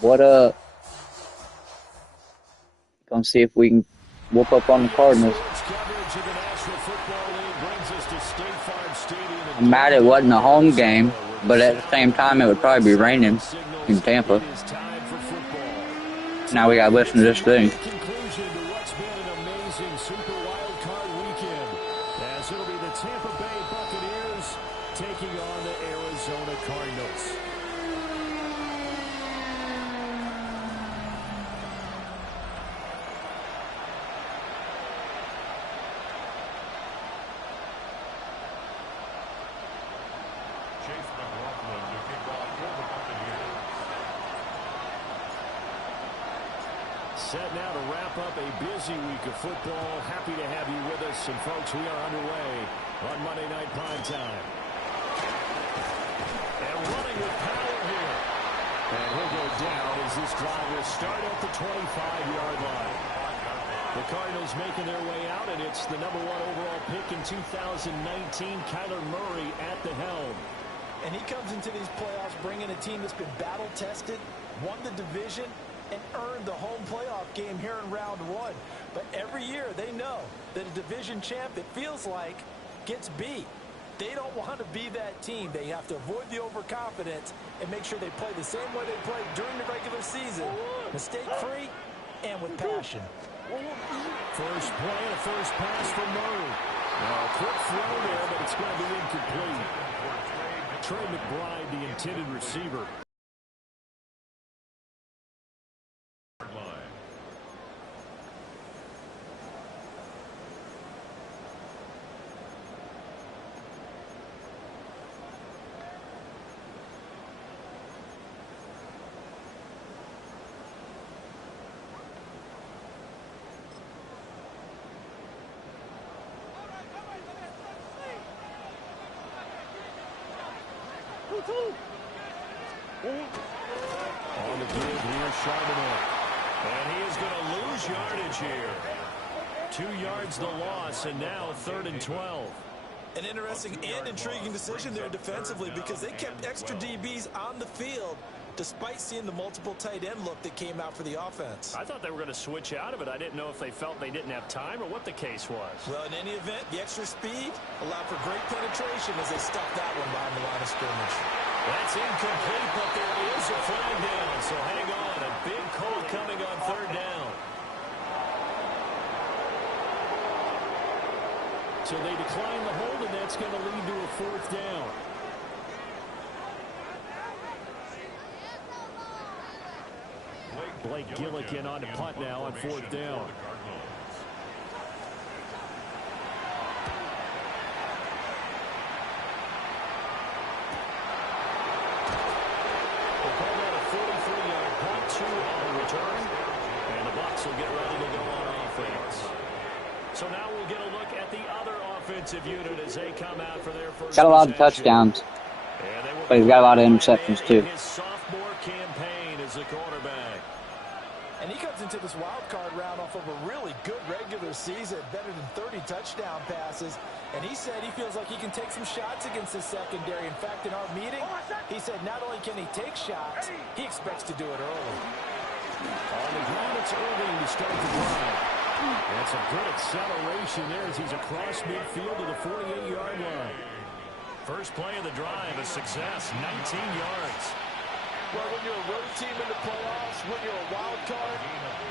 What up? Gonna see if we can whoop up on the Cardinals. I'm mad it wasn't a home game, but at the same time it would probably be raining in Tampa. Now we gotta listen to this thing. Conclusion to what's been an amazing Super Wildcard weekend, as it'll be the Tampa Bay Buccaneers taking on the Arizona Cardinals. Set now to wrap up a busy week of football. Happy to have you with us. And, folks, we are underway on Monday Night Prime Time. And running with power here. And he'll go down as this drive will start at the 25-yard line. The Cardinals making their way out, and it's the #1 overall pick in 2019, Kyler Murray at the helm. And he comes into these playoffs bringing a team that's been battle-tested, won the division, and earned the home playoff game here in round 1. But every year they know that a division champ, it feels like, gets beat. They don't want to be that team. They have to avoid the overconfidence and make sure they play the same way they played during the regular season, mistake-free and with passion. First play and a first pass for Murray. A quick throw there, but it's going to be incomplete. Trey McBride, the intended receiver. On the give here, Charbonnet. And he is going to lose yardage here. 2 yards the loss, and now 3rd and 12. An interesting and intriguing decision there defensively, because they kept extra DBs on the field despite seeing the multiple tight end look that came out for the offense. I thought they were going to switch out of it. I didn't know if they felt they didn't have time or what the case was. Well, in any event, the extra speed allowed for great penetration as they stuffed that one behind the line of scrimmage. That's incomplete, but there is a flag down, so hang on. A big call coming on 3rd down. So they decline the hold, and that's going to lead to a 4th down. Blake Gillikin on to punt now on 4th down. Will get ready to go on offense. So now we'll get a look at the other offensive unit as they come out for their first. Got a lot of touchdowns, but he's got a lot of interceptions too. His sophomore campaign as a quarterback. And he comes into this wild card round off of a really good regular season, better than 30 touchdown passes. And he said he feels like he can take some shots against the secondary. In fact, in our meeting, he said not only can he take shots, he expects to do it early. On the ground, it's Irving to start the drive. That's a good acceleration there as he's across midfield to the 48-yard line. First play of the drive, a success, 19 yards. Well, when you're a road team in the playoffs, when you're a wild card,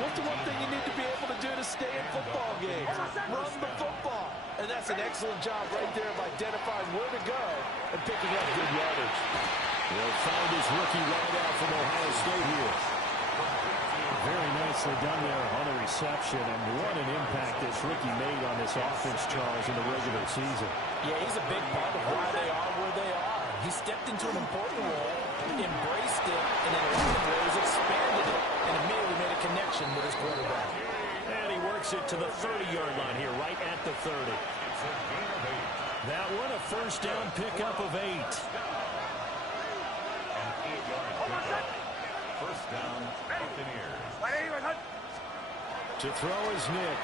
what's the one thing you need to be able to do to stay in football games? Run the football. And that's an excellent job right there of identifying where to go and picking up good yardage. They'll find his rookie wideout from Ohio State here. Very nicely done there on the reception, and what an impact this rookie made on this offense, Charles, in the regular season. Yeah, he's a big part of why they are where they are. He stepped into an important role, embraced it, and in a lot of ways expanded it, and immediately made a connection with his quarterback. And he works it to the 30-yard line here, right at the 30. That one, a first down pickup of 8. First down, Buccaneers. To throw is Nix.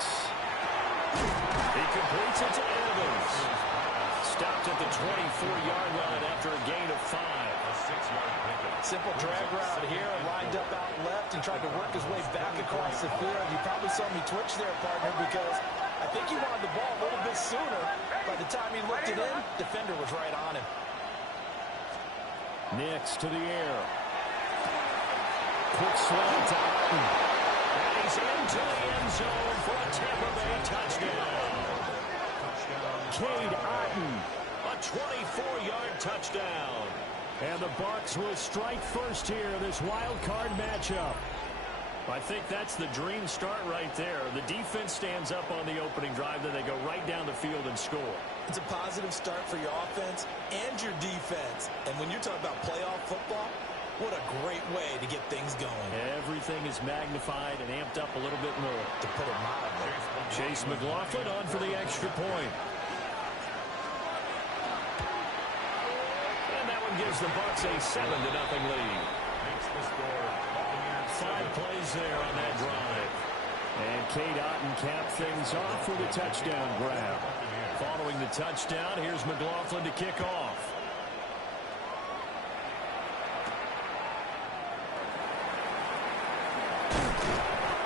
He completes it to Evans. Stopped at the 24-yard line after a gain of 5. Simple drag route here, lined up out left and tried to work his way back across the field. You probably saw me twitch there, partner, because I think he wanted the ball a little bit sooner. By the time he looked it in, defender was right on him. Next to the air. Quick slant to Otten. And he's into the end zone for a Tampa Bay touchdown. Cade Otten, a 24-yard touchdown. And the Bucs will strike first here in this wild card matchup. I think that's the dream start right there. The defense stands up on the opening drive, then they go right down the field and score. It's a positive start for your offense and your defense. And when you're talking about playoff football, what a great way to get things going. Everything is magnified and amped up a little bit more. To put it mildly. Chase McLaughlin on for the extra point. Gives the Bucs a 7-0 lead. Makes the score. 5 plays there on that drive. And Cade Otten capped things off with a touchdown grab. Following the touchdown, here's McLaughlin to kick off.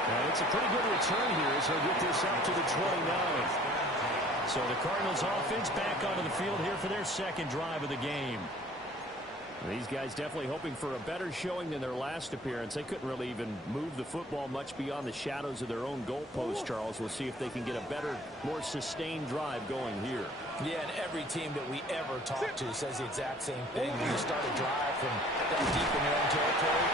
And it's a pretty good return here as he'll get this up to the 29. So the Cardinals offense back onto the field here for their second drive of the game. These guys definitely hoping for a better showing than their last appearance. They couldn't really even move the football much beyond the shadows of their own goalpost, Charles. We'll see if they can get a better, more sustained drive going here. Yeah, and every team that we ever talk to says the exact same thing. When you start a drive from that deep in your own territory,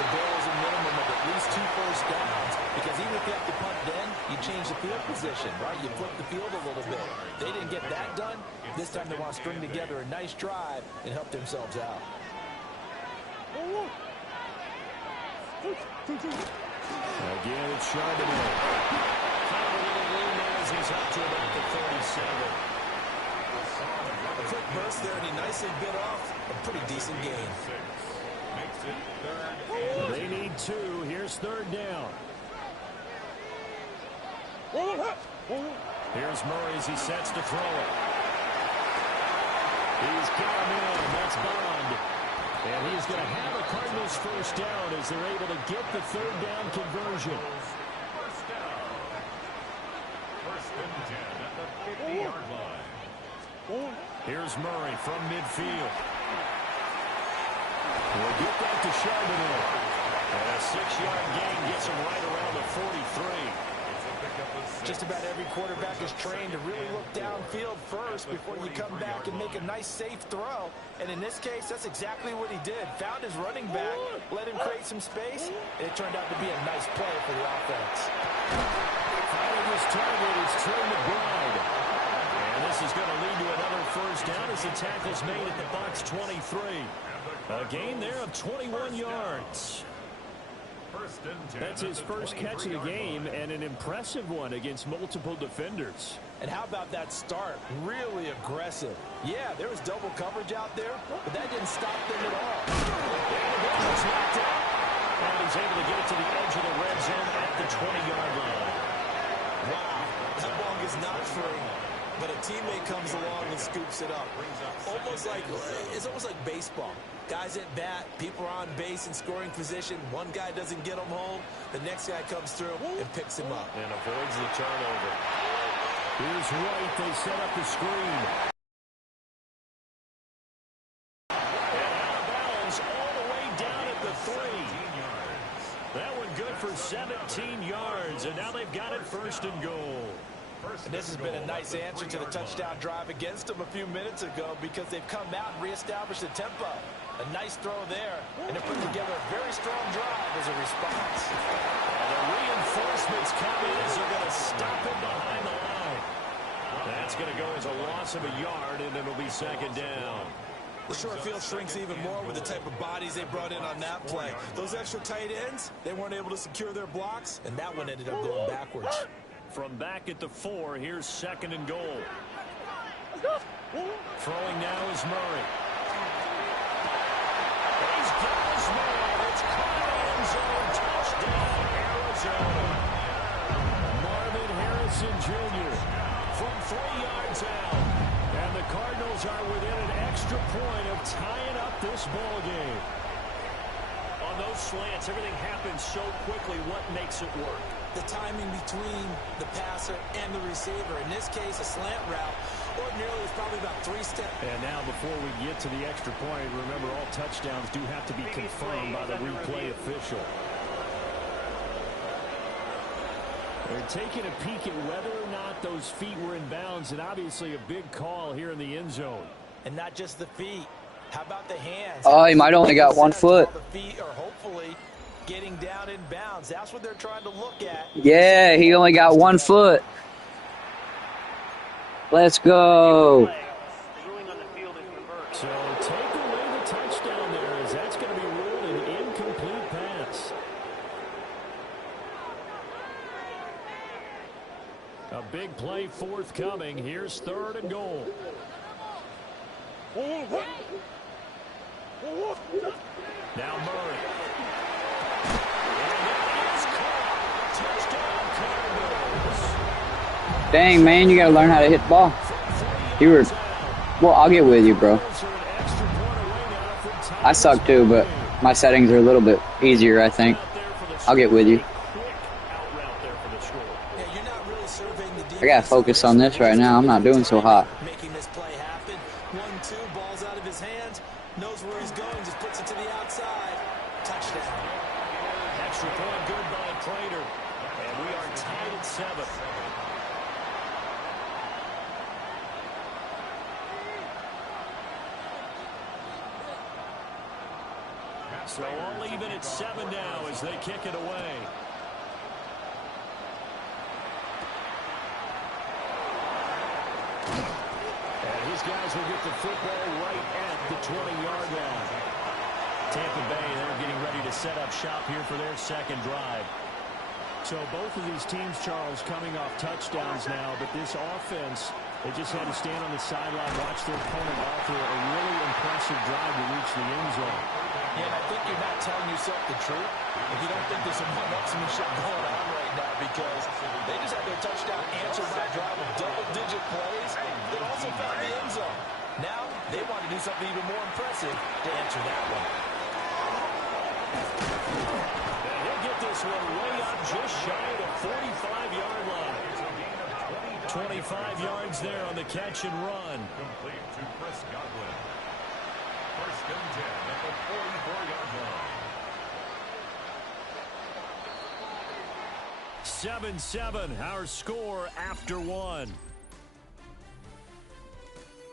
the goal is a minimum of at least 2 first downs. Because even if you have to punt then, you change the field position, right? You flip the field a little bit. They didn't get that done. This time they want to string together a nice drive and help themselves out. Again, it's Charbonnet. Found a little room there as he's up to about the 37. A quick burst there, and he nicely bit off a pretty decent gain. Makes it 3rd. They need 2. Here's 3rd down. Here's Murray as he sets to throw it. He's got him in. That's Bond. And he's going to have a Cardinals first down as they're able to get the 3rd down conversion. First down. 1st and 10 at the 50-yard line. Here's Murray from midfield. We'll get that to Charbonnet. And a 6-yard gain gets him right around the 43. Just about every quarterback is trained to really look downfield first before you come back and make a nice, safe throw. And in this case, that's exactly what he did. Found his running back, let him create some space, and it turned out to be a nice play for the offense. Finding his target is Trey McBride. And this is going to lead to another first down as the tackle's made at the Bucs 23. A gain there of 21 yards. That's his first catch of the game, and an impressive one against multiple defenders. And how about that start? Really aggressive. Yeah, there was double coverage out there, but that didn't stop them at all. It's knocked out, and he's able to get it to the edge of the red zone at the 20-yard line. Wow, that ball is not free, but a teammate comes along and scoops it up. It's almost like baseball. Guys at bat, people are on base in scoring position. One guy doesn't get him home. The next guy comes through and picks him up. And avoids the turnover. Here's White. They set up the screen. And out of bounds all the way down at the 3. That one good for 17 yards. And now they've got it 1st and goal. And this has been a nice answer to the touchdown drive against them a few minutes ago because they've come out and reestablished the tempo. A nice throw there, and they're putting together a very strong drive as a response. And the reinforcements come in as they're going to stop him behind the line. That's going to go as a loss of a yard, and it'll be 2nd down. The short field shrinks even more with the type of bodies they brought in on that play. Those extra tight ends, they weren't able to secure their blocks, and that one ended up going backwards. From back at the 4, here's 2nd and goal. Throwing now is Murray. He's got his man. It's caught in the end zone. Touchdown, Arizona. Marvin Harrison Jr. from 3 yards out. And the Cardinals are within an extra point of tying up this ball game. On those slants, everything happens so quickly. What makes it work? The timing between the passer and the receiver. In this case, a slant route ordinarily is probably about 3 steps. And now before we get to the extra point, remember all touchdowns do have to be confirmed by the replay official. They're taking a peek at whether or not those feet were in bounds, and obviously a big call here in the end zone. And not just the feet. How about the hands? Oh, he might only got 1 foot. The feet are hopefully getting down in bounds. That's what they're trying to look at. Yeah, he only got 1 foot. Let's go. So take away the touchdown there, as that's going to be ruled an incomplete pass. A big play forthcoming. Here's 3rd and goal. Now Murray. Dang, man, you got to learn how to hit the ball. You were... Well, I'll get with you, bro. I suck too, but my settings are a little bit easier, I think. I'll get with you. I got to focus on this right now. I'm not doing so hot. Making this play happen. 1-2, ball's out of his hands. Knows where he's going, just puts it to the outside. Touchdown. Extra point good by Prater. And we are tied at 7. So all even at 7 now as they kick it away. And his guys will get the football right at the 20-yard line. Tampa Bay, they're getting ready to set up shop here for their 2nd drive. So both of these teams, Charles, coming off touchdowns now, but this offense, they just had to stand on the sideline, watch their opponent offer a really impressive drive to reach the end zone. Yeah, and I think you're not telling yourself the truth if you don't think there's a one-upsmanship going on right now, because they just had their touchdown answered by a drive of double-digit plays that also found the end zone. Now they want to do something even more impressive to answer that one. And he'll get this one way up just shy of the 45-yard line. 25 yards there on the catch and run. Complete to Chris Godwin. 1st and 10 at the 44-yard line. 7-7, our score after 1.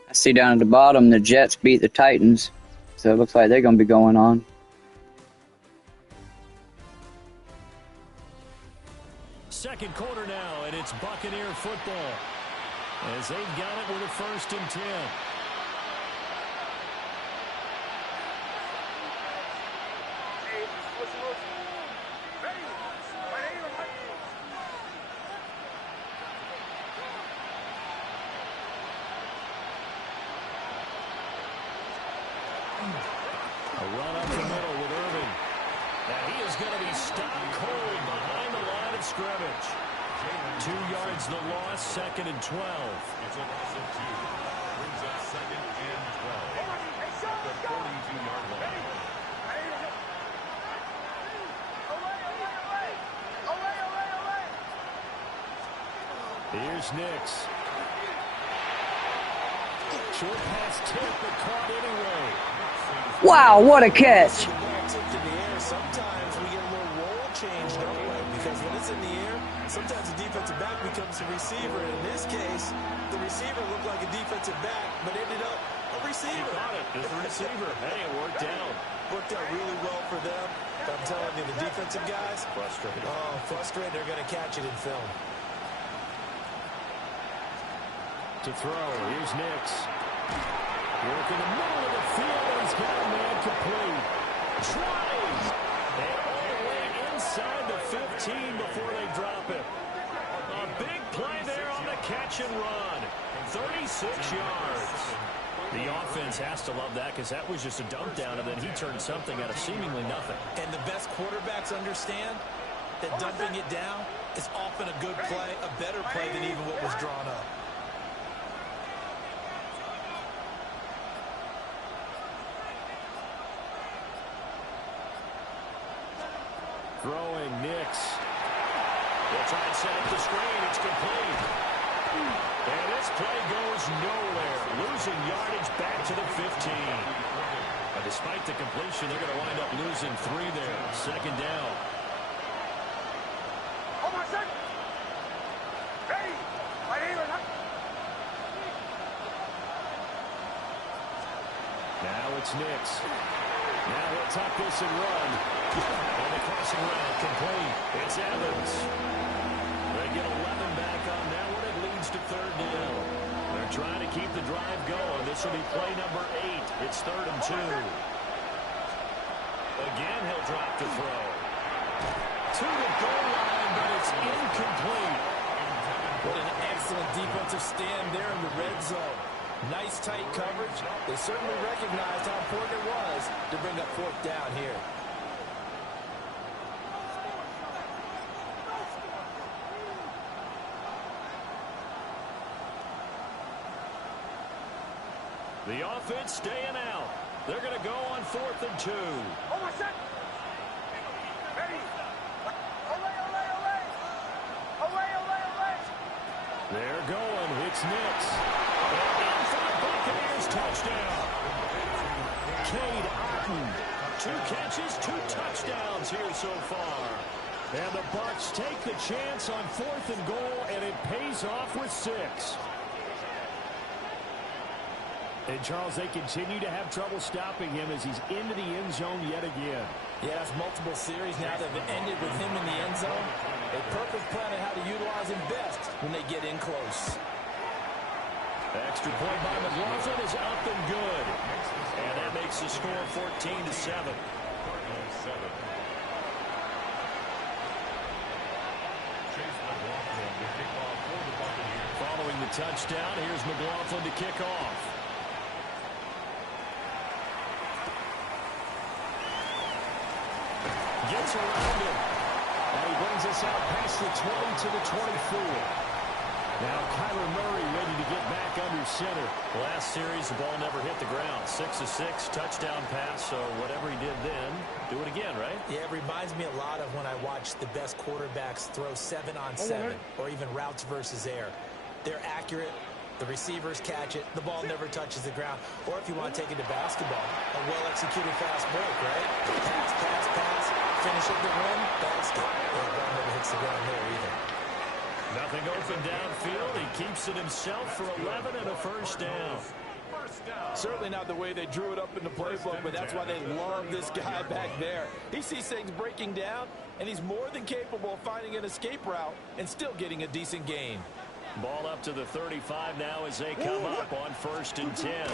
I see down at the bottom the Jets beat the Titans, so it looks like they're going to be going on. Second quarter now, and it's Buccaneer football as they've got it with a 1st and 10. A run up the middle with Irving. And he is going to be stopped cold behind the line of scrimmage. 2 yards the loss, 2nd and 12. It's a loss of 2. Brings up 2nd and 12. At the 42-yard line. Here's Nix. Short pass tip, but caught anyway. Wow, what a catch. Sometimes we get a little roll change, don't we? Because when it's in the air, sometimes the defensive back becomes the receiver. And in this case, the receiver looked like a defensive back, but ended up a receiver. He caught it as the receiver. Hey, it worked out. Worked out really well for them. I'm telling you, the defensive guys, frustrated. Oh, frustrated. They're going to catch it in film. To throw, here's Nix. Work in the middle of the field, and he's got a man complete. Tries. And all the way inside the 15 before they drop it. A big play there on the catch and run. 36 yards. The offense has to love that, because that was just a dump down, and then he turned something out of seemingly nothing. And the best quarterbacks understand that dumping it down is often a good play, a better play than even what was drawn up. Throwing Nix. They'll try and set up the screen. It's complete. And this play goes nowhere. Losing yardage back to the 15. But despite the completion, they're going to wind up losing 3 there. Second down. Now it's Nix. Now he'll tuck this and run. And the crossing route complete. It's Evans. They get 11 back on that one. It leads to third down. They're trying to keep the drive going. This will be play number 8. It's 3rd and 2. Again, he'll drop to throw. To the goal line, but it's incomplete. What an excellent defensive stand there in the red zone. Nice tight coverage. They certainly recognized how important it was to bring up 4th down here. The offense staying out. They're going to go on 4th and 2. They're going. It's Nix. And in for the Buccaneers touchdown. Cade Otton. 2 catches, 2 touchdowns here so far. And the Bucs take the chance on 4th and goal, and it pays off with 6. And, Charles, they continue to have trouble stopping him as he's into the end zone yet again. Yeah, that's multiple series now that have ended with him in the end zone. A perfect plan on how to utilize him best when they get in close. Extra point by McLaughlin is up and good. And that makes the score 14-7. Following the touchdown, here's McLaughlin to kick off. Gets around him. And he brings us out past the 20 to the 24. Now Kyler Murray ready to get back under center. Last series, the ball never hit the ground. 6 of 6, touchdown pass. So whatever he did then, do it again, right? Yeah, it reminds me a lot of when I watch the best quarterbacks throw 7-on-7 or even routes versus air. They're accurate. The receivers catch it. The ball never touches the ground. Or if you want to take it to basketball, a well-executed fast break, right? Pass, pass, pass. Finish at the rim. Basket. The ball never hits the ground there either. Nothing open downfield. He keeps it himself for 11 and a first down. Certainly not the way they drew it up in the playbook, but that's why they love this guy back there. He sees things breaking down, and he's more than capable of finding an escape route and still getting a decent gain. Ball up to the 35 now as they come up on 1st and 10.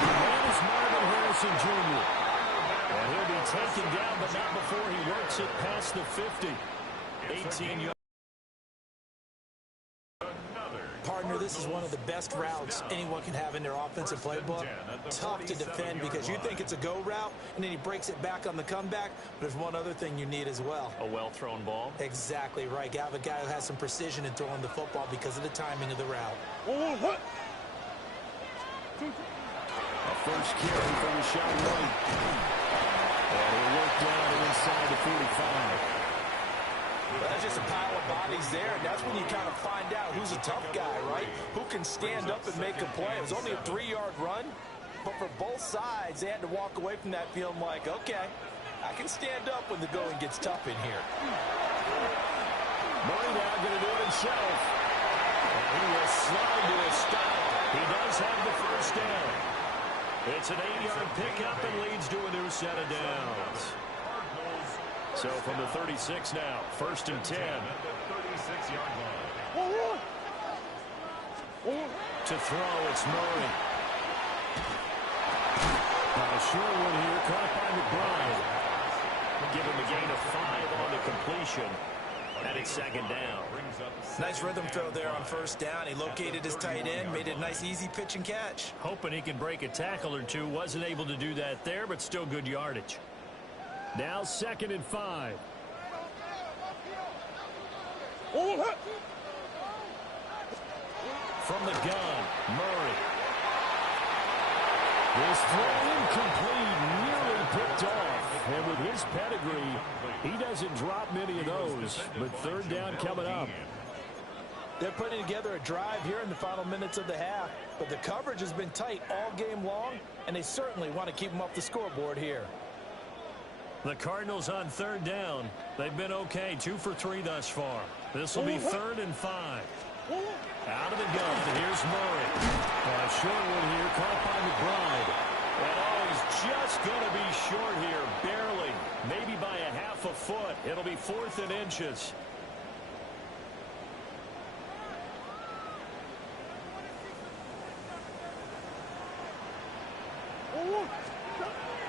The man is Marvin Harrison Jr. And he'll be taken down, but not before he works it past the 50. 18 yards. Partner, this is one of the best routes anyone can have in their offensive playbook. Tough to defend because you think it's a go route, and then he breaks it back on the comeback. But there's one other thing you need as well. A well-thrown ball. Exactly right. You have a guy who has some precision in throwing the football because of the timing of the route. A first carry from Rashawn White. And he'll work down inside the 45. Well, that's just a pile of bodies there, and that's when you kind of find out who's a tough guy, right? Who can stand up and make a play. It was only a 3-yard run, but for both sides, they had to walk away from that feeling like, okay, I can stand up when the going gets tough in here. Murray now going to do it himself. And he will slide to a stop. He does have the first down. It's an 8-yard pickup and leads to a new set of downs. So from the 36 now, 1st and 10. To throw, it's Murray. A short one here, caught by McBride. Give him a gain of 5 on the completion. And it's 2nd down. Nice rhythm throw there on 1st down. He located his tight end, made it a nice easy pitch and catch. Hoping he can break a tackle or two. Wasn't able to do that there, but still good yardage. Now 2nd and 5. From the gun, Murray. This throw incomplete, nearly picked off, and with his pedigree, he doesn't drop many of those. But third down coming up. They're putting together a drive here in the final minutes of the half, but the coverage has been tight all game long, and they certainly want to keep them off the scoreboard here. The Cardinals on third down. They've been okay, 2 for 3 thus far. This will be 3rd and 5. Out of the gun, here's Murray. Short one here, caught by McBride. And he's just going to be short here, barely. Maybe by a half a foot. It'll be 4th and inches.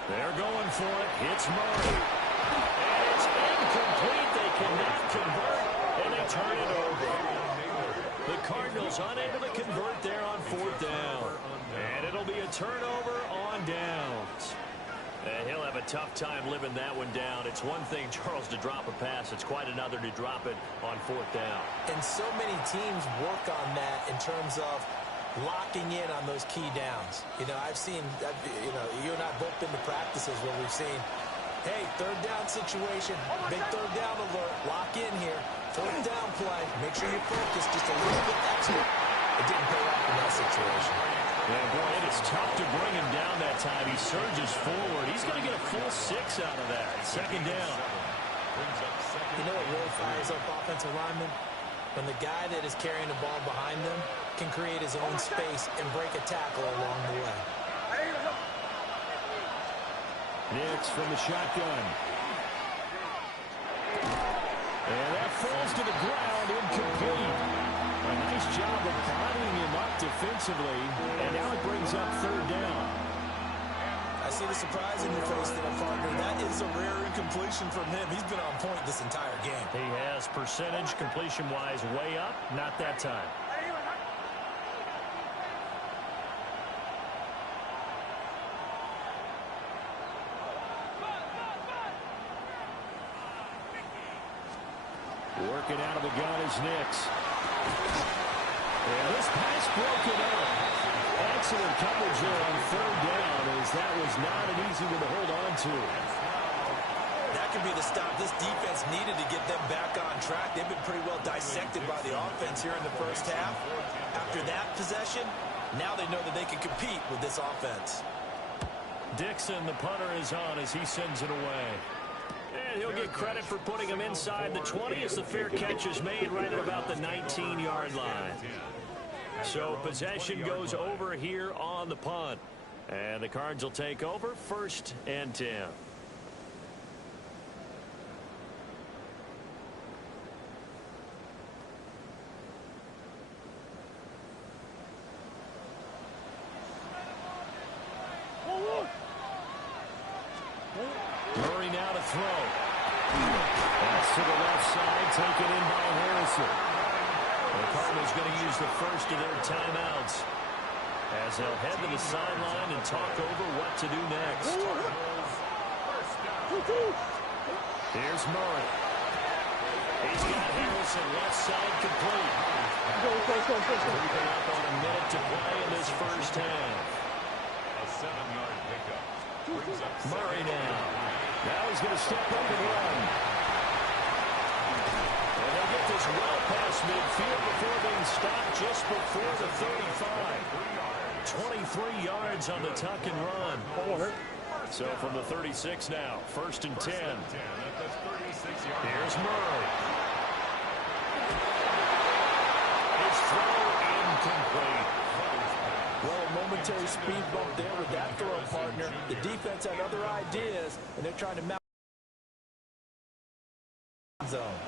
They're going for it. It's Murray. And it's incomplete. They cannot convert, and they turn it over. The Cardinals unable to convert there on 4th down. And it'll be a turnover on downs. And he'll have a tough time living that one down. It's one thing, Charles, to drop a pass. It's quite another to drop it on 4th down. And so many teams work on that in terms of locking in on those key downs. You know, I've seen, you and I both been to practices where we've seen, hey, 3rd down situation, big 3rd down alert, lock in here, 4th down play, make sure you focus just a little bit extra. It didn't pay off in that situation. Yeah, boy, it is tough to bring him down that time. He surges forward. He's going to get a full 6 out of that. 2nd down. You know what really fires up offensive linemen? When the guy that is carrying the ball behind them can create his own space and break a tackle along the way. Nix from the shotgun. And that falls to the ground, incomplete. A nice job of bottling him up defensively, and now it brings up 3rd down. I see the surprise in your face there, partner. That is a rare incompletion from him. He's been on point this entire game. He has percentage, completion-wise, way up. Not that time. Working out of the gun is Nix. And this pass broken up. Excellent coverage there on 3rd down, as that was not an easy one to hold on to. That could be the stop this defense needed to get them back on track. They've been pretty well dissected by the offense here in the first half. After that possession, now they know that they can compete with this offense. Dixon, the punter, is on as he sends it away. And he'll get credit for putting him inside the 20 as the fair catch is made right at about the 19-yard line. So possession goes over here on the punt. And the Cards will take over 1st and 10. Murray now to throw. That's to the left side, taken in by Harrison. The Cardinals going to use the first of their timeouts as they'll head to the sideline and talk over what to do next. Here's Murray. He's got Harrison left side complete. Creeping up on a minute to play in this first half. A 7-yard pickup. Murray now. Now he's going to step up and run. And they'll get this well past midfield before being stopped just before the 35. 23 yards on the tuck and run. So from the 36 now, 1st and 10. Here's Murray. His throw incomplete. Well, a momentary speed bump there with that throw, partner. The defense had other ideas, and they're trying to mount zone.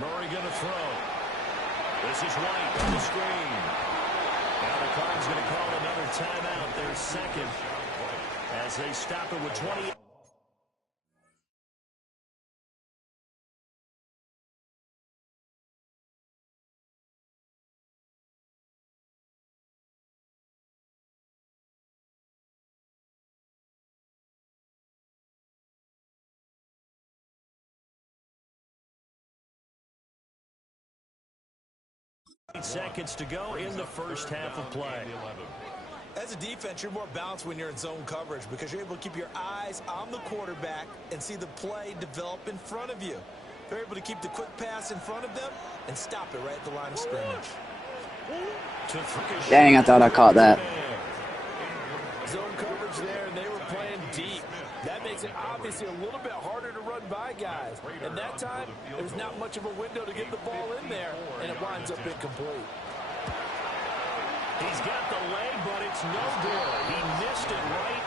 Murray going to throw. This is White on the screen. Now the Cards going to call another timeout, their 2nd, as they stop it with 20. Seconds to go in the first half of play. As a defense, you're more balanced when you're in zone coverage because you're able to keep your eyes on the quarterback and see the play develop in front of you. They're able to keep the quick pass in front of them and stop it right at the line of scrimmage. Dang, I thought I caught that. Zone coverage there, and they were playing deep. That makes it obviously a little bit harder to run by guys. And that time, there's not much of a window to get the ball in there, and it winds up incomplete. He's got the leg, but it's no good. He missed it right.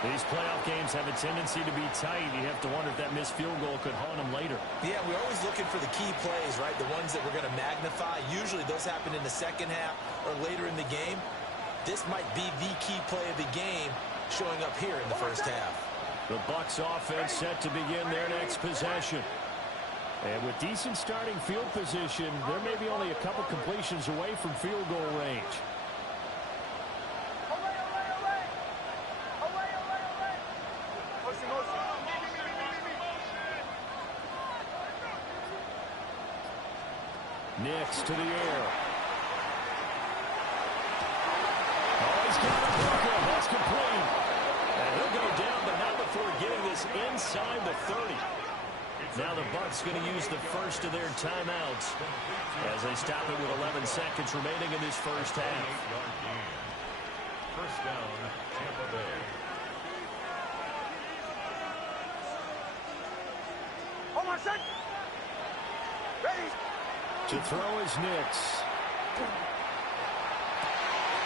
These playoff games have a tendency to be tight. You have to wonder if that missed field goal could haunt him later. Yeah, we're always looking for the key plays, right? The ones that we're going to magnify. Usually those happen in the second half or later in the game. This might be the key play of the game showing up here in the first half. The Bucs offense set to begin their next possession. And with decent starting field position, there may be only a couple completions away from field goal range. Nix to the air. Oh, he's got a blocker. That's complete. And he'll go down, but not before getting this inside the 30. Now the Bucs going to use the first of their timeouts as they stop it with 11 seconds remaining in this first half. First down, Tampa Bay. To throw is Nix.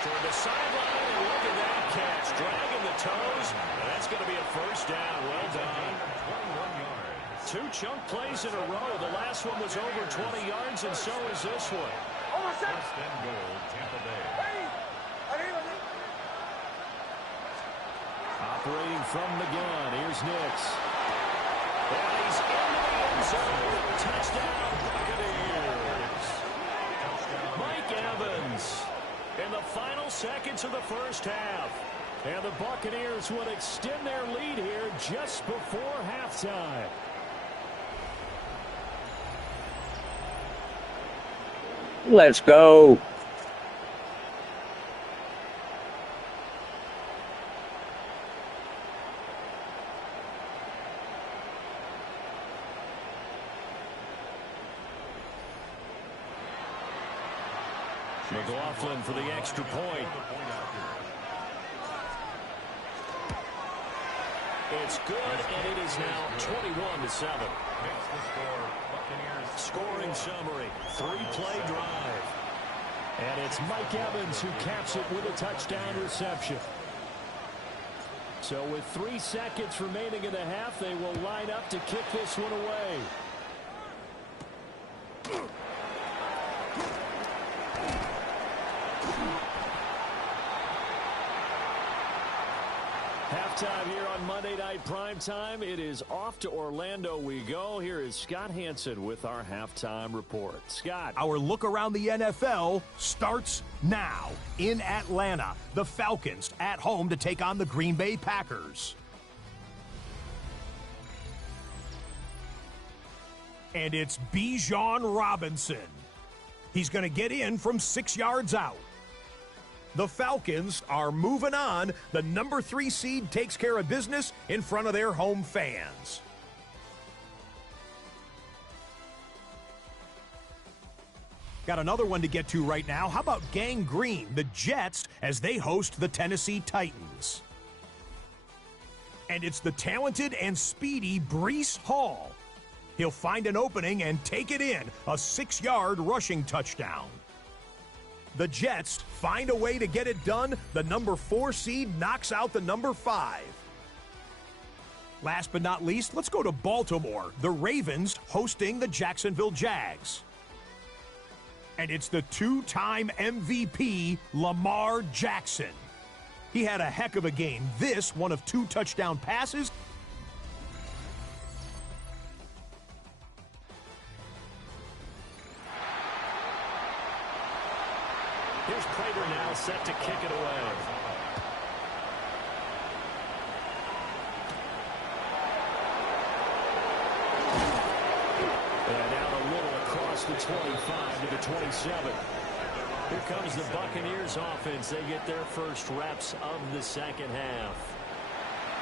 Toward the sideline, and look at that catch. Dragging the toes, and that's going to be a first down. Well done. 21 yards. 2 chunk plays in a row. The last one was over 20 yards, and so is this one. First and goal, Tampa Bay. Operating from the gun, here's Nix. And he's into the end zone. Touchdown, Buccaneers. Mike Evans in the final seconds of the first half. And the Buccaneers would extend their lead here just before halftime. Let's go. McLaughlin for the extra point. It's good, and it is now 21-7. Makes the score, Buccaneers. Scoring summary, 3-play drive. And it's Mike Evans who caps it with a touchdown reception. So with 3 seconds remaining in the half, they will line up to kick this one away. Halftime here on Monday Night Primetime. It is off to Orlando we go. Here is Scott Hansen with our halftime report. Scott. Our look around the NFL starts now. In Atlanta, the Falcons at home to take on the Green Bay Packers. And it's Bijan Robinson. He's going to get in from 6 yards out. The Falcons are moving on. The number 3 seed takes care of business in front of their home fans. Got another one to get to right now. How about Gang Green, the Jets, as they host the Tennessee Titans? And it's the talented and speedy Breece Hall. He'll find an opening and take it in, a 6-yard rushing touchdown. The Jets find a way to get it done. The number 4 seed knocks out the number 5. Last but not least, let's go to Baltimore. The Ravens hosting the Jacksonville Jags. And it's the 2-time MVP, Lamar Jackson. He had a heck of a game. This, one of 2 touchdown passes. Here's Prater now set to kick it away. And out a little across the 25 to the 27. Here comes the Buccaneers offense. They get their first reps of the second half.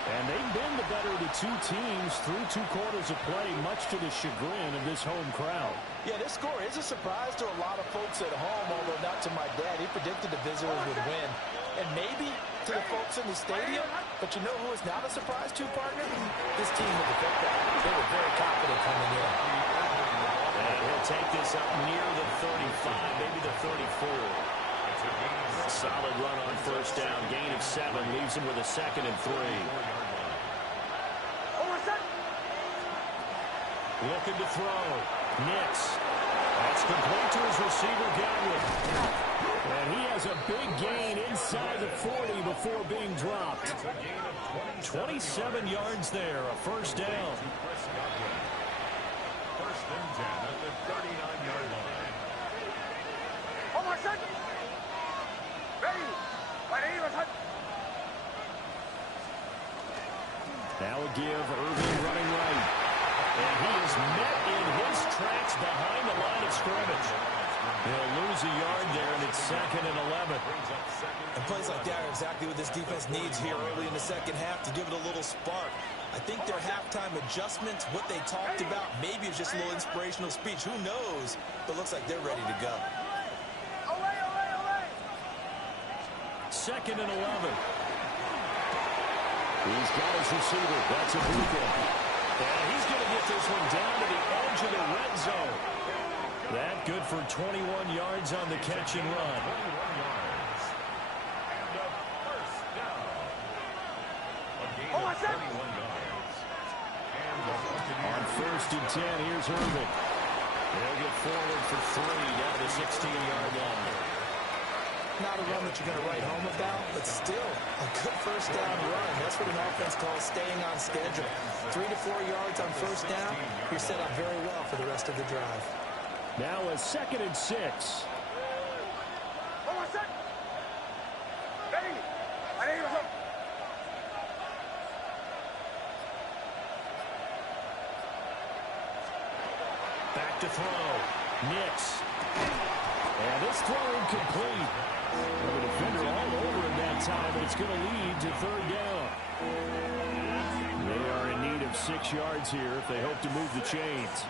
And they've been the better of the two teams through 2 quarters of play, much to the chagrin of this home crowd. Yeah, this score is a surprise to a lot of folks at home, although not to my dad. He predicted the visitors would win. And maybe to the folks in the stadium, but you know who is not a surprise to, partner? This team with the football. They were very confident coming in. And he'll take this up near the 35, maybe the 34. Solid run on first down. Gain of 7 leaves him with a 2nd and 3. Looking to throw. Nix. That's complete to his receiver, Godwin. And he has a big gain inside the 40 before being dropped. 27 yards there, a first down. First and 10 at the 39-yard line. Now a give, Irving running right. And he is met in his tracks behind the line of scrimmage. He'll lose a yard there, and it's 2nd and 11. And plays like that are exactly what this defense needs here early in the second half to give it a little spark. I think their halftime adjustments, what they talked about, maybe it's just a little inspirational speech. Who knows? But looks like they're ready to go. 2nd and 11. He's got his receiver. That's a Buccaneers. And he's going to get this one down to the edge of the red zone. That good for 21 yards on the catch and run. On 1st and 10, here's Irving. They'll get forward for 3 down to the 16-yard line. Not a run that you're going to write home about, but still a good first down run. That's what an offense calls staying on schedule. 3 to 4 yards on first down. You're set up very well for the rest of the drive. Now a 2nd and 6. Back to throw. Nix. And this throw incomplete. The defender all over him that time, but it's going to lead to 3rd down. They are in need of 6 yards here if they hope to move the chains.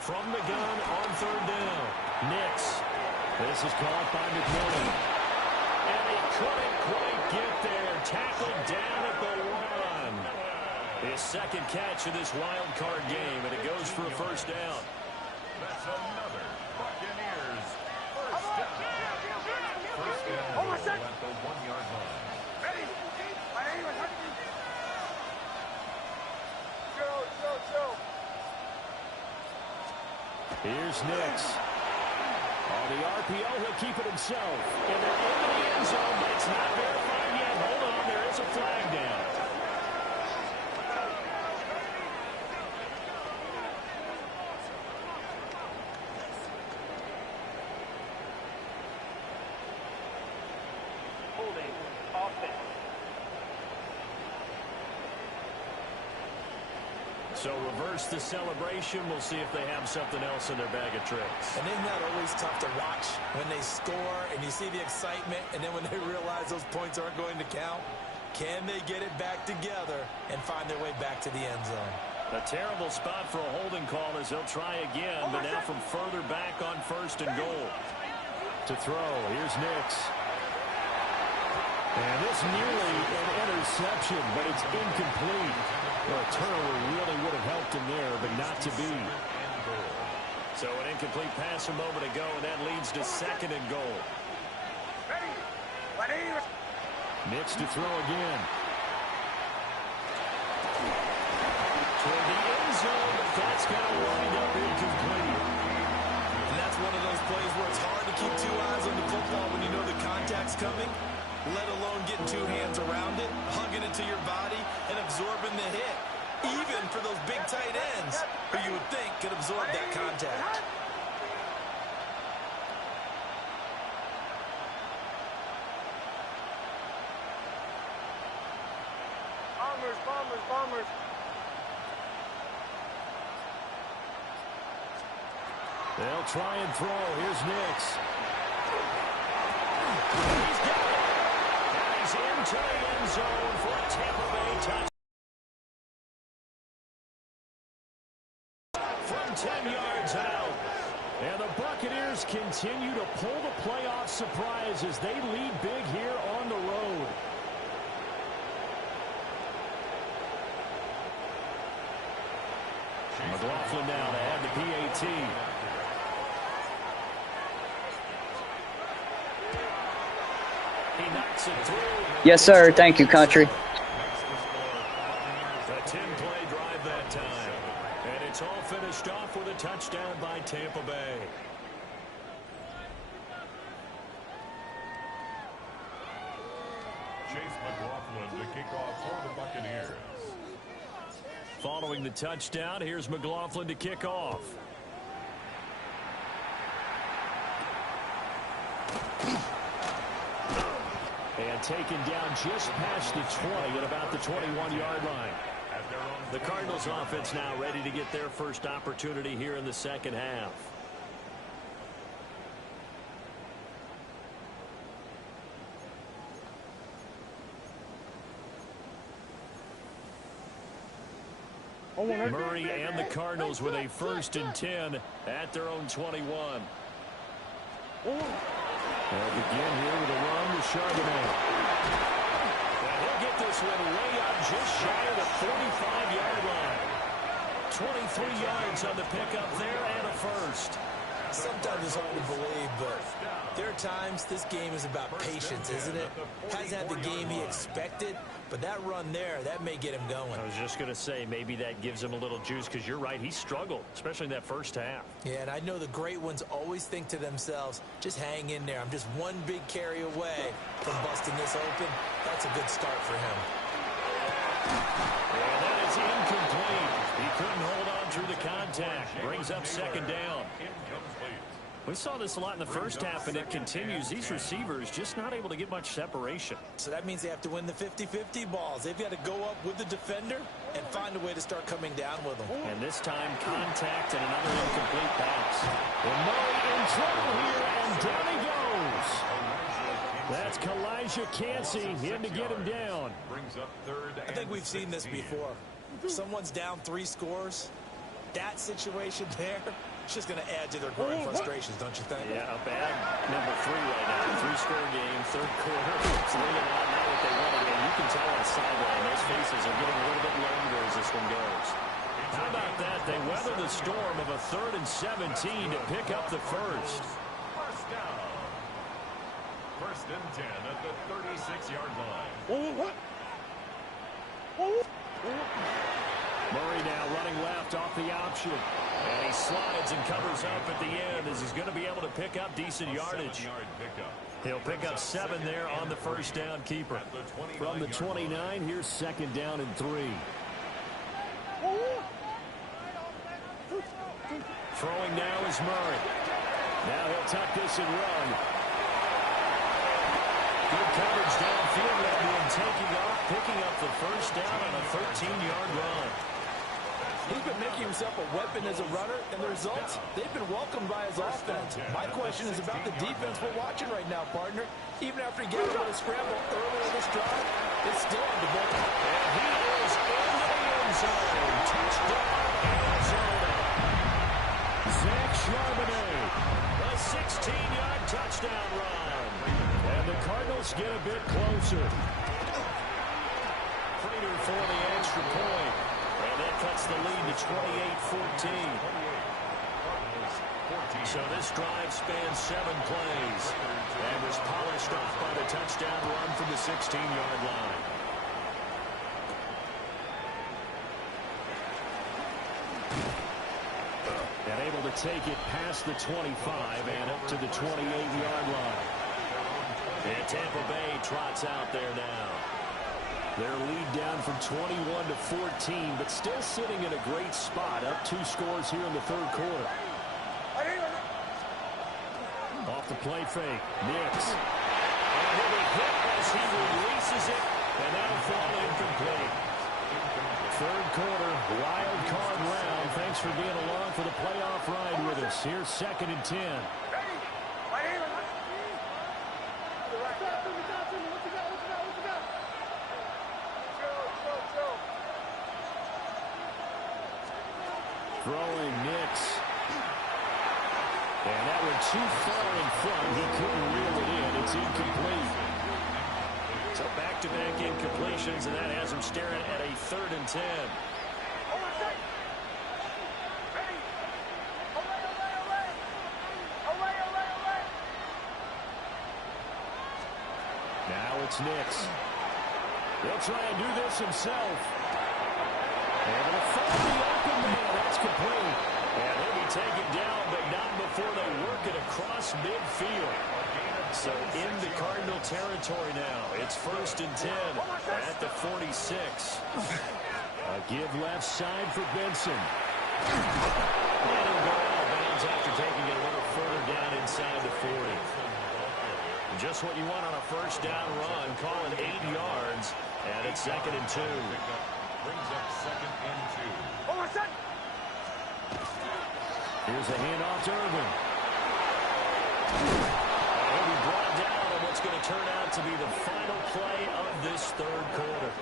From the gun on 3rd down. Nix. This is caught by McMillan. And he couldn't quite get there. Tackled down at the 1. His 2nd catch of this wild card game, and it goes for a first down. That's another Buccaneers first down. First down at the 1-yard line. Here's Nix. On the RPO, he'll keep it himself. And they're into the end zone, but it's not verified yet. Hold on, there is a flag down. Holding offense. So reverse the celebration. We'll see if they have something else in their bag of tricks. And isn't that always tough to watch when they score and you see the excitement, and then when they realize those points aren't going to count? Can they get it back together and find their way back to the end zone? A terrible spot for a holding call as they'll try again, but now from further back on 1st and goal. To throw, here's Nix. And this nearly an interception, but it's incomplete. Well, a turnover really would have helped him there, but not to be. So an incomplete pass a moment ago, and that leads to 2nd and goal. Nix to throw again. Toward the end zone, but that's going to wind up incomplete. And that's one of those plays where it's hard to keep 2 eyes on the football when you know the contact's coming, let alone getting 2 hands around it, hugging it to your body, and absorbing the hit. Even for those big tight ends who you would think could absorb that contact. They'll try and throw. Here's Nix. He's got it. And he's into the end zone for a Tampa Bay touchdown. From 10 yards out. And the Buccaneers continue to pull the playoff surprise as they lead big here on the road. McLaughlin now to have the PAT. He knocks it through. Yes, sir. Thank you, country. A 10-play drive that time. And it's all finished off with a touchdown by Tampa Bay. Chase McLaughlin to kick off for the Buccaneers. Following the touchdown, here's McLaughlin to kick off. And taken down just past the 20 at about the 21-yard line. The Cardinals offense now ready to get their first opportunity here in the second half. Murray and the Cardinals with a 1st and 10 at their own 21. They'll begin here with a run to Charbonnet. And he'll get this one way up just shy of the 45-yard line. 23 yards on the pickup there and a first. Sometimes it's hard to believe, but there are times this game is about patience, isn't it? Hasn't had the game he expected, but that run there, that may get him going. I was just going to say, maybe that gives him a little juice, because you're right, he struggled, especially in that first half. Yeah, and I know the great ones always think to themselves, just hang in there. I'm just one big carry away from busting this open. That's a good start for him. And that is incomplete. He couldn't hold on through the contact. Brings up 2nd down. We saw this a lot in the first half, and it continues. These receivers just not able to get much separation. So that means they have to win the 50-50 balls. They've got to go up with the defender and find a way to start coming down with them. And this time, contact and another incomplete pass. And Murray in trouble here, and down he goes. That's Kalijah Cansey in to get him down. I think we've seen this before. Someone's down 3 scores. That situation there, it's just going to add to their growing frustrations, don't you think? Yeah, a bad number 3 right now. 3-score game, 3rd quarter. It's really not what they wanted. And you can tell on the sideline, those faces are getting a little bit longer as this one goes. How about that? They weather the storm of a 3rd and 17 to pick up the first. First down. 1st and 10 at the 36-yard line. Murray now running left off the option. And he slides and covers up at the end as he's going to be able to pick up decent yardage. He'll pick up 7 there on the first down keeper. From the 29, here's 2nd down and 3. Throwing now is Murray. Now he'll tuck this and run. Good coverage downfield with him taking off, picking up the first down on a 13-yard run. He's been making himself a weapon as a runner, and the results, they've been welcomed by his offense. My question is about the defense we're watching right now, partner. Even after he gets a little scramble earlier in this drive, it's still on the board. And he is in the end zone. Touchdown, Arizona. Zach Charbonnet, a 16-yard touchdown run. And the Cardinals get a bit closer. Prater for the extra point. And that cuts the lead to 28-14. So this drive spans 7 plays and was polished off by the touchdown run from the 16-yard line. And able to take it past the 25 and up to the 28-yard line. And Tampa Bay trots out there now. Their lead down from 21 to 14, but still sitting in a great spot, up 2 scores here in the 3rd quarter. Off the play fake, Nix. And he'll be hit as he releases it, and that'll fall incomplete. third quarter, wild card round. Thanks for being along for the playoff ride with us. Here's 2nd and 10. Throwing Nix. And that went too far in front. He couldn't reel it in. It's incomplete. So back-to-back incompletions, and that has him staring at a 3rd and 10. Now it's Nix. He'll try and do this himself. Able to find the open man. That's complete. And he'll be taken down, but not before they work it across midfield. So into Cardinal territory now. It's 1st and 10 at the 46. A give left side for Benson. And he'll go out of bounds after taking it a little further down inside the 40. Just what you want on a first down run. Call it 8 yards. And it's 2nd and 2. Brings up 2nd and 2. Here's a handoff to Irvin. He'll be brought down on what's going to turn out to be the final play of this third quarter.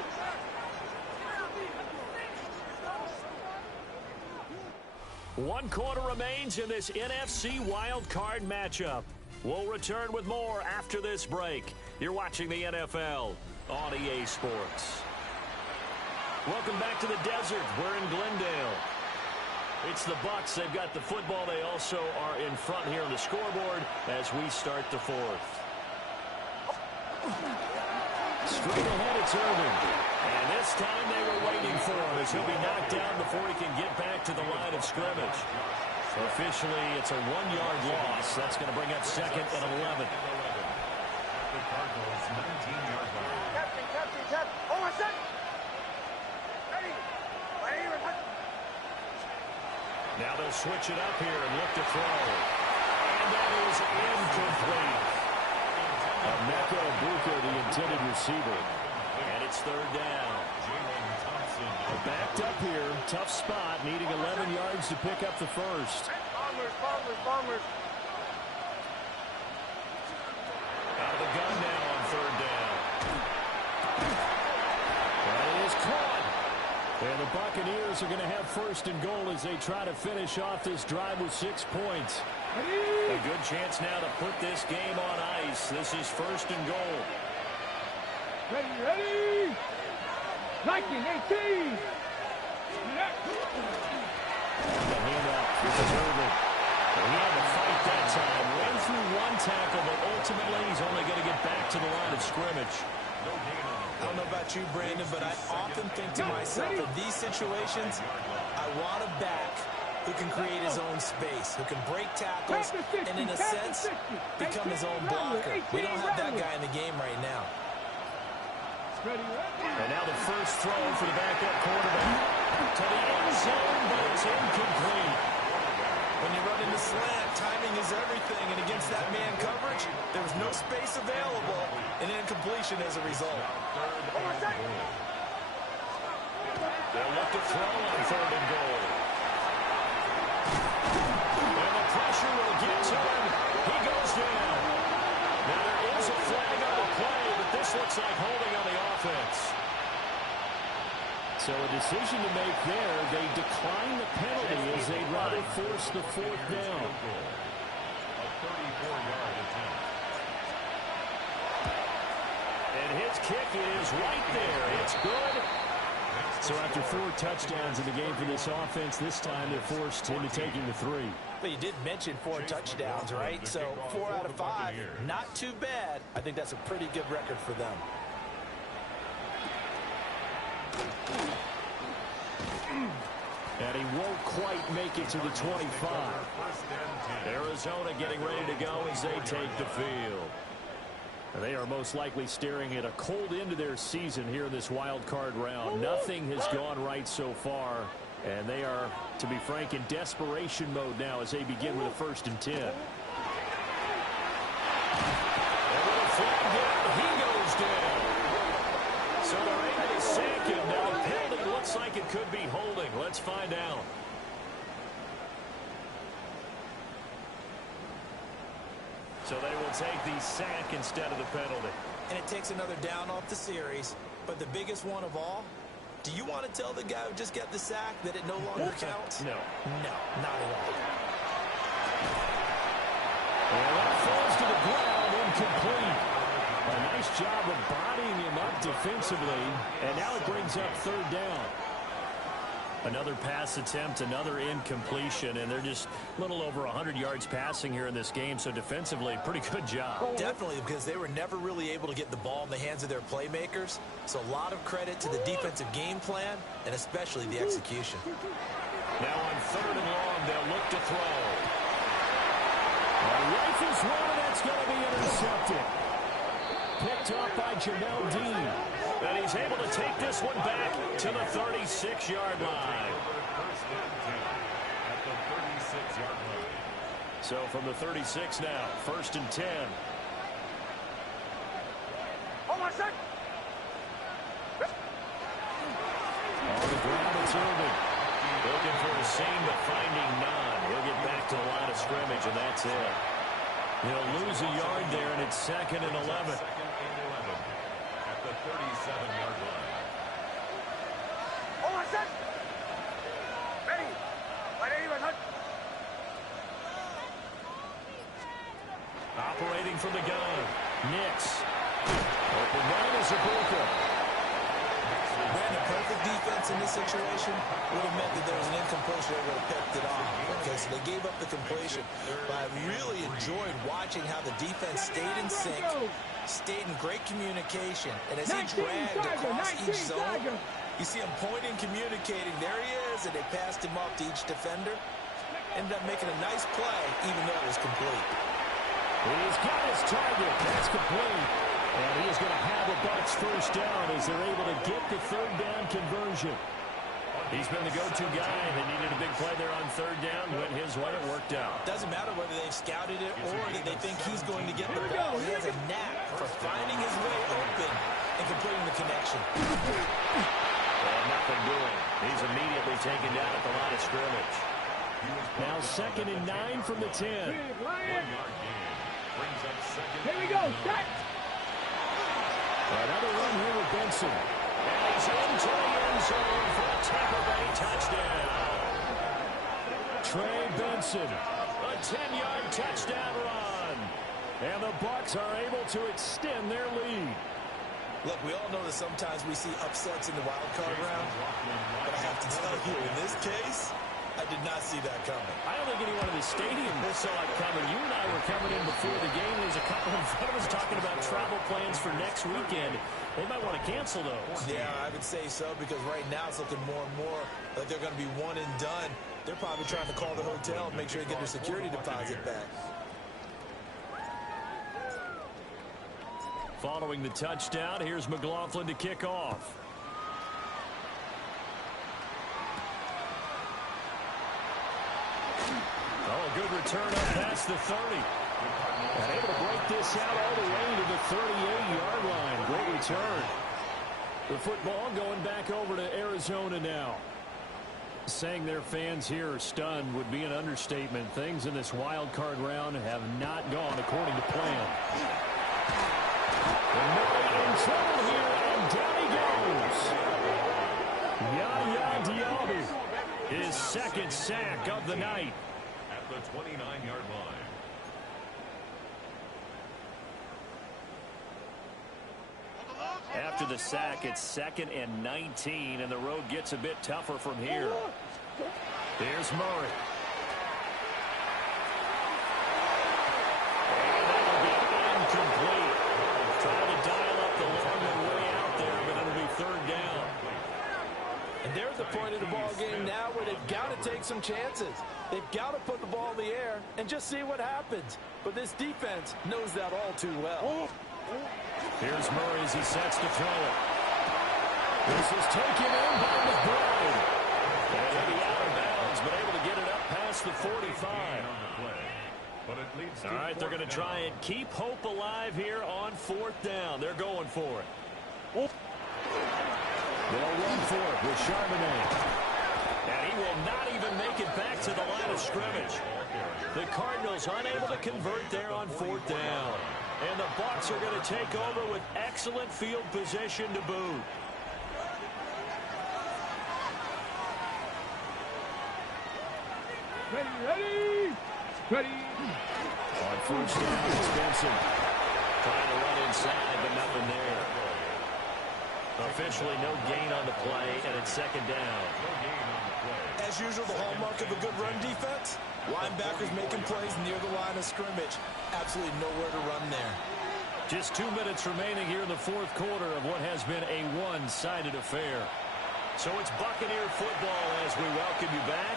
One quarter remains in this NFC wildcard matchup. We'll return with more after this break. You're watching the NFL on EA Sports. Welcome back to the desert. We're in Glendale. It's the Bucs. They've got the football. They also are in front here on the scoreboard as we start the 4th. Straight ahead, it's Irvin. And this time they were waiting for him as he'll be knocked down before he can get back to the line of scrimmage. Officially, it's a 1-yard loss. That's going to bring up 2nd and 11. The Cardinals' 19-yard line. Now they'll switch it up here and look to throw. And that is incomplete. Emeka Egbuka, the intended receiver. And it's 3rd down. Backed up here. Tough spot. Needing 11 yards to pick up the first. Bombers. Out of the gun now on 3rd down. That is caught. And the Buccaneers are going to have 1st and goal as they try to finish off this drive with 6 points. A good chance now to put this game on ice. This is 1st and goal. Ready. 19-18. The handoff. This is Irvin. He had to fight that time. Ran through one tackle, but ultimately he's only going to get back to the line of scrimmage. I don't know about you, Brandon, but I often think to myself, in these situations, I want a back who can create his own space, who can break tackles, and in a sense, become his own blocker. We don't have that guy in the game right now. And now the first throw for the backup quarterback to the end zone, but it's incomplete. When you run into slant, timing is everything, and against that man coverage, there was no space available, and incompletion as a result. They'll look to throw on 3rd and goal. And the pressure will get to him. He goes down. Now there is a flag on the play, but this looks like holding on the offense. So a decision to make there. They decline the penalty as they'd rather force the 4th down. A 34-yard attempt. And his kick is right there. It's good. So after 4 touchdowns in the game for this offense, this time they're forced into taking the 3. But you did mention 4 touchdowns, right? So 4 out of 5, not too bad. I think that's a pretty good record for them. And he won't quite make it to the 25. Arizona getting ready to go as they take the field. And they are most likely staring at a cold end to their season here in this wild card round. Nothing has gone right so far. And they are, to be frank, in desperation mode now as they begin with a 1st and 10. And with a flag down, he goes down. So they're able to sack him. Now the penalty looks like it could be holding. Let's find out. So they will take the sack instead of the penalty. And it takes another down off the series. But the biggest one of all, do you want to tell the guy who just got the sack that it no longer counts? No. No, not at all. And that falls to the ground, incomplete. A nice job of bodying him up defensively. And now it brings up third down. Another pass attempt, another incompletion, and they're just a little over 100 yards passing here in this game, so defensively, pretty good job. Definitely, because they were never really able to get the ball in the hands of their playmakers, so a lot of credit to the defensive game plan, and especially the execution. Now on third and long, they'll look to throw. Rifles one, and that's going to be intercepted. Picked off by Jamel Dean. And he's able to take this one back to the 36-yard line. At the 36-yard line. So from the 36 now, 1st and 10. Hold on a sec. On the ground, it's Irving. Looking for a seam, but finding none. He'll get back to the line of scrimmage, and that's it. He'll lose a yard there, and it's 2nd and 11. At the 37-yard line. Hold on a sec. Ready. Operating from the gun. Nix. Open man is Ibuka. Brandon, perfect defense in this situation would have meant that there was an incompletion that would have picked it off. Okay, so they gave up the completion. But I really enjoyed watching how the defense stayed in sync, stayed in great communication, and as he dragged across each zone, you see him pointing, communicating. There he is, and they passed him off to each defender. Ended up making a nice play, even though it was complete. He's got his target. That's complete. And he is going to have a Bucs first down as they're able to get the third down conversion. He's been the go-to guy. They needed a big play there on third down. Went his way. It worked out. Doesn't matter whether they've scouted it or that they think he's going to get the ball. He has a knack for finding his way open and completing the connection. And nothing doing. He's immediately taken down at the line of scrimmage. Now 2nd and 9 from the 10. 1 yard gain. Brings up 2nd. Here we go. Set. Another run here with Benson. And he's into the end zone for a Tampa Bay touchdown. Trey Benson, a 10-yard touchdown run. And the Bucs are able to extend their lead. Look, we all know that sometimes we see upsets in the wild card round, but I have to tell you, in this case, I did not see that coming. I don't think anyone in the stadium saw it coming. You and I were coming in before the game. There's a couple in front of us talking about travel plans for next weekend. They might want to cancel those. Yeah, I would say so, because right now it's looking more and more like they're going to be one and done. They're probably trying to call the hotel and make sure they get their security deposit back. Following the touchdown, here's McLaughlin to kick off. Oh, a good return up past the 30. And able to break this out all the way to the 38-yard line. Great return. The football going back over to Arizona now. Saying their fans here are stunned would be an understatement. Things in this wild card round have not gone according to plan. And Murray in trouble here, and down he goes. Yaya Diaby, his 2nd sack of the night. At the 29-yard line. After the sack, it's 2nd and 19, and the road gets a bit tougher from here. Here's Murray. Incomplete. Trying to dial up the long way out there, but it'll be third down. And they're at the point of the ball game now where they've got to take some chances. They've got to put the ball in the air and just see what happens. But this defense knows that all too well. Here's Murray as he sets to throw it. This is taken in by McBride. And he'll be out of bounds, but able to get it up past the 45. All right, they're going to try and keep hope alive here on 4th down. They're going for it. They'll run for it with Charbonnet. And he will not even make it back to the line of scrimmage. The Cardinals unable to convert there on 4th down. And the Bucs are going to take over with excellent field position to boot. Ready. On 1st down, it's Benson. Trying to run inside, but nothing there. Officially no gain on the play, and it's 2nd down. As usual, the hallmark of a good run defense, linebackers making plays near the line of scrimmage. Absolutely nowhere to run there. Just 2 minutes remaining here in the 4th quarter of what has been a one-sided affair. So it's Buccaneer football as we welcome you back.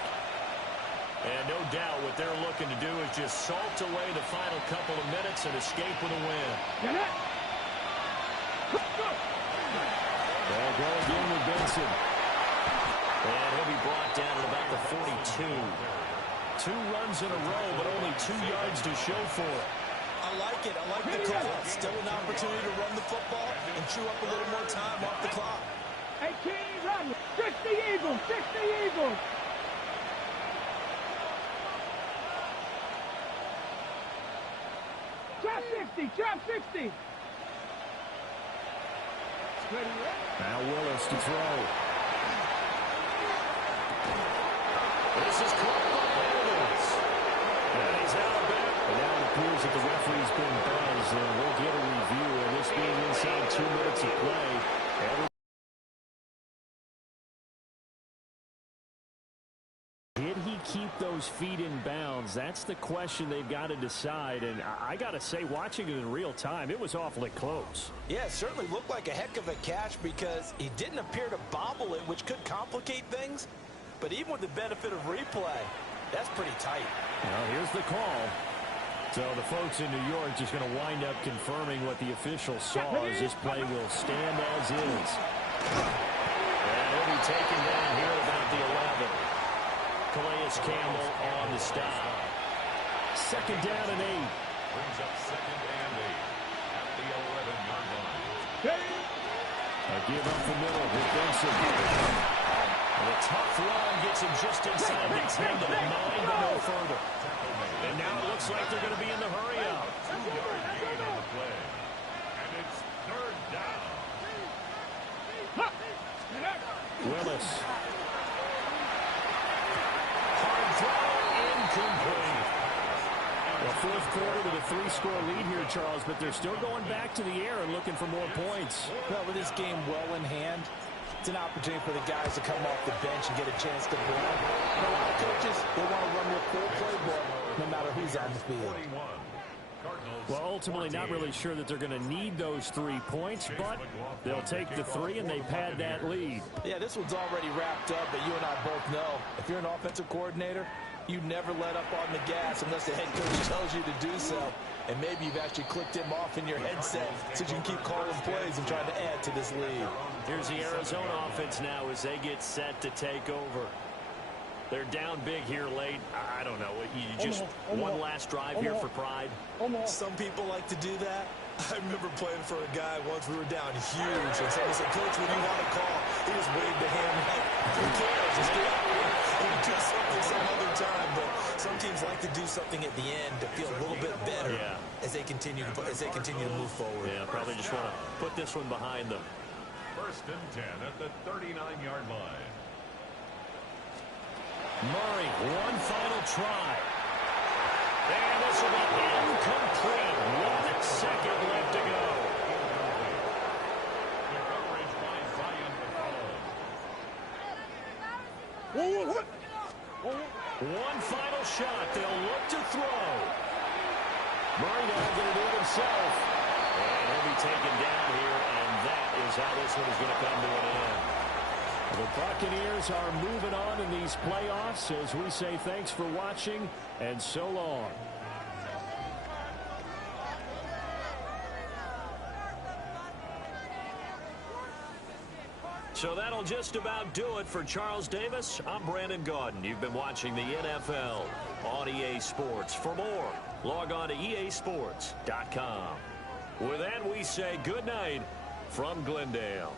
And no doubt what they're looking to do is just salt away the final couple of minutes and escape with a win. They'll go again with Benson. And he'll be brought down at about the 42. 2 runs in a row, but only 2 yards to show for it. I like it. I like the call. Still an opportunity to run the football and chew up a little more time off the clock. 18, run. 60 Eagles. 60 Eagles. Trap 60. Now Willis to throw. This is caught by Willis. And he's out of it. And now it appears that the referee's been buzzed, and we'll get a review. And this being inside 2 minutes of play. Did he keep those feet in bounds? That's the question they've got to decide. And I got to say, watching it in real time, it was awfully close. Yeah, it certainly looked like a heck of a catch because he didn't appear to bobble it, which could complicate things. But even with the benefit of replay, that's pretty tight. Well, here's the call. So the folks in New York just going to wind up confirming what the official saw as this play will stand as is. And he'll be taken down here at about the 11. Calais Campbell on the stop. 2nd down and 8. Brings up 2nd and 8 at the 11-yard line. A give up the middle with Benson. And a tough run gets him just inside the 10 to the 9, but no further. And now it looks like they're going to be in the hurry-up. 2-yard gain on the play. And it's 3rd down. Willis. Hard throw, incomplete. Well, 4th quarter with a 3-score lead here, Charles, but they're still going back to the air and looking for more points. Well, with this game well in hand, it's an opportunity for the guys to come off the bench and get a chance to play. A lot of coaches, they want to run their full playbook no matter who's on the field. Well, ultimately, not really sure that they're going to need those 3 points, but they'll take the 3 and they pad that lead. Yeah, this one's already wrapped up, but you and I both know if you're an offensive coordinator, you never let up on the gas unless the head coach tells you to do so. And maybe you've actually clicked him off in your headset so you can keep calling plays and trying to add to this lead. Here's the Arizona offense now as they get set to take over. They're down big here late. I don't know. You just one last drive here for pride. Some people like to do that. I remember playing for a guy once we were down huge, and someone said, "Coach, when you want to call," he just waved a hand like, "Who cares? Just get out there and do something some other time." But some teams like to do something at the end to feel a little bit better as they continue to move forward. Yeah, probably just want to put this one behind them. 1st and 10 at the 39-yard line. Murray, one final try. And this will be incomplete. 1 second left to go. The coverage by Zion follows. One final shot. They'll look to throw. Murray now going to do it himself. And he'll be taken down here, and that is how this one is going to come to an end. The Buccaneers are moving on in these playoffs as we say thanks for watching and so long. So that'll just about do it for Charles Davis. I'm Brandon Gaudin. You've been watching the NFL on EA Sports. For more, log on to easports.com. With that, we say good night from Glendale.